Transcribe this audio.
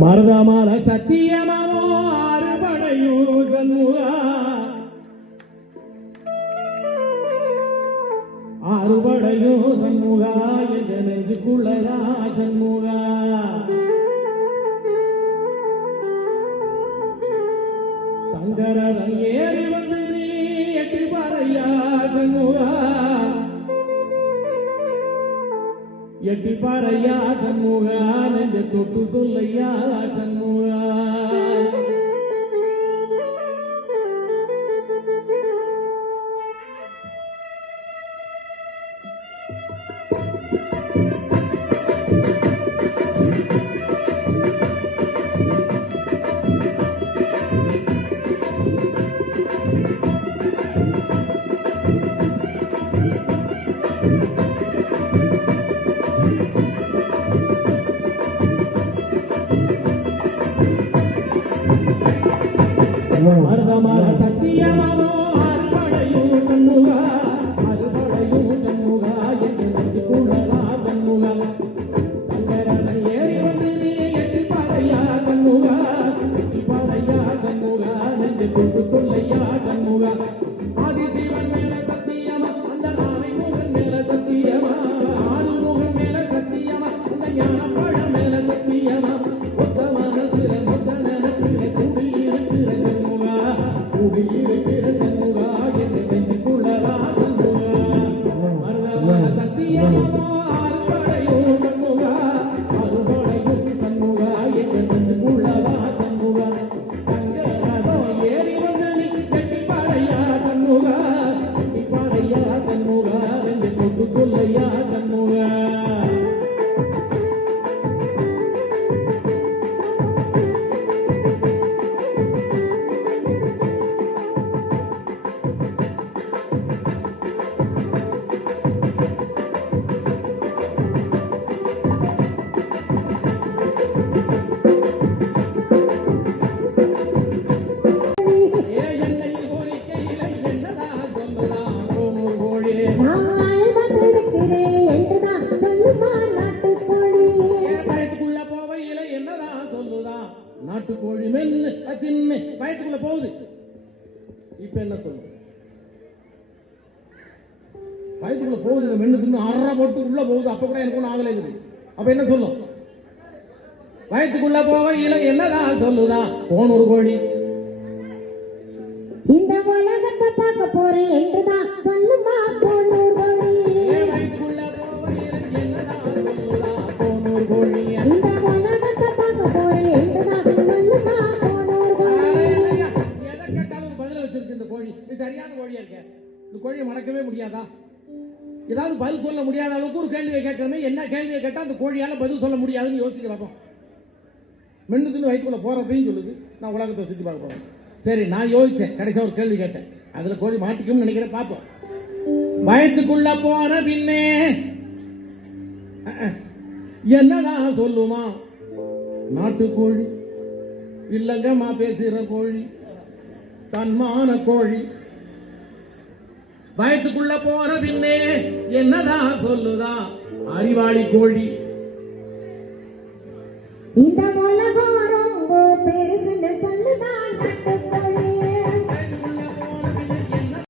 மருதமல சத்தியமாவோ அறுபடையூர் சண்முகா அறுபடையூர் சண்முகா என்ற நெஞ்சுக்குள்ளதா சண்முகா சங்கரன் ஏறி வந்து நீ எட்டி பாறையா சண்முகா எட்டி பாறையா சண்முகா நெஞ்ச தொட்டு சொல்லையா சண்முகா மருதமல சத்தியமாவோ அறுபடையூர் சண்முகா அறுபடையூர் சண்முகா என்று நெஞ்சுக்குள்ளதா சண்முகா சங்கரன் ஏறி வந்து நீ எட்டி பாறையா சண்முகா எட்டி பாறையா சண்முகா நெஞ்சு கொண்டு சொல்லையா சண்முகா ஆதிசிவன் மேல சத்தியமா அந்த ஆனைமுகன் மேல சத்தியமா ஆறுமுகன் மேல சத்தியமா அந்த ஞானப்பழம் மேல சத்தியமா ஒத்த மனசுல மொத்த நினைப்பில குடியிருக்கிற சண்முகா குடியிருக்கிற சண்முகா என்று நெஞ்சுக்குள்ளதா சண்முகா மருதமல சத்தியமாவோ அறுபடையூர் சண்முகா அறுபடையூர் சண்முகா என்று நெஞ்சுக்குள்ளதா சண்முகா சங்கரனோ ஏறி வந்து நீ எட்டி பாறையா சண்முகா எட்டி பாறையா சண்முகா என்று கொண்டு சொல்லையா சண்முகா நாட்டுக்கோழி மென்னு தின்னு வயிற்றுக்குள்ள போகுது. இப்ப என்ன சொல்லு? வயிற்றுக்குள்ள போகுது, மென்னு தின்னு அற போட்டு உள்ள போகுது. அப்ப கூட எனக்கு ஒன்றும் ஆகலைங்குது. அப்ப என்ன சொல்லும்? வயிற்றுக்குள்ள போகையில என்னதான் சொல்லுதான்? போனூர் கோழி இந்த உலகத்தை பார்க்க போறேன் என்றுதான் சொல்லுமா போனூர் கோழி. வயிற்றுக்குள்ள போகையில என்னதான் சொல்லுதான்? போனூர் கோழி இந்த உலகத்தை பார்க்க போறேன் என்றுதான் சொல்லுமா போனூர் கோழி. எதை கேட்டாலும் பதில் வச்சிருக்கு இந்த கோழி. இது சரியான கோழியா இருக்க. இந்த கோழியை மறக்கவே முடியாதா? ஏதாவது பதில் சொல்ல முடியாத அளவுக்கு ஒரு கேள்வியை கேட்கணுமே. என்ன கேள்வியை கேட்டா அந்த கோழியால பதில் சொல்ல முடியாதுன்னு யோசிச்சு பார்ப்போம். மென்னு தின்னு வயிற்றுக்குள்ள போற அப்படின்னு சொல்லுது. நான் உலகத்தை சுத்தி பார்க்க போறேன். சரி, நான் யோசிச்சேன். கடைசியா ஒரு கேள்வி கேட்டேன். அதுல கோழி மாட்டிக்கும் நினைக்கிறேன். பார்ப்போம். வயிற்றுக்குள்ள போன பின்னே என்னதான் சொல்லுமா? நாட்டுக்கோழி இல்லங்கம்மா பேசுற கோழி, தன்மான கோழி. வயிற்றுக்குள்ள போன பின்னே என்னதான் சொல்லுதா? அறிவாளி கோழி. இந்த முளை